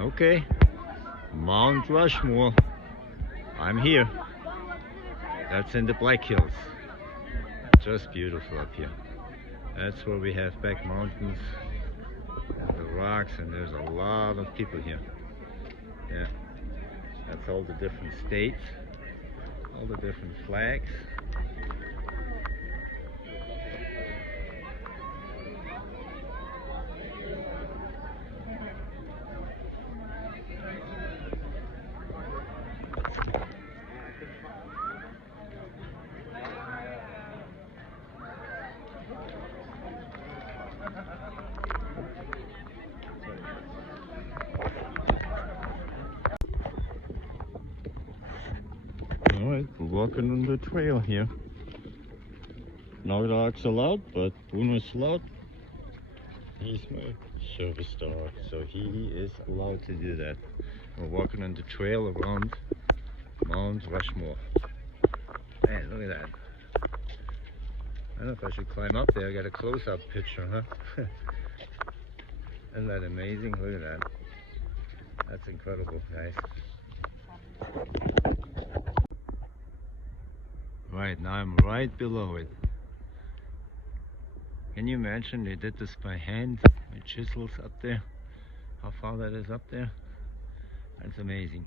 Okay, Mount Rushmore. I'm here. That's in the Black Hills. Just beautiful up here. That's where we have back mountains and the rocks, and there's a lot of people here. Yeah, that's all the different states, all the different flags. Alright, we're walking on the trail here. No dogs allowed, but Bruno is allowed. He's my service dog, so he is allowed to do that. We're walking on the trail around Mount Rushmore. Man, look at that. I don't know if I should climb up there. I got a close-up picture, huh? Isn't that amazing? Look at that. That's incredible, guys. Right, now I'm right below it. Can you imagine they did this by hand with chisels up there? How far that is up there? That's amazing.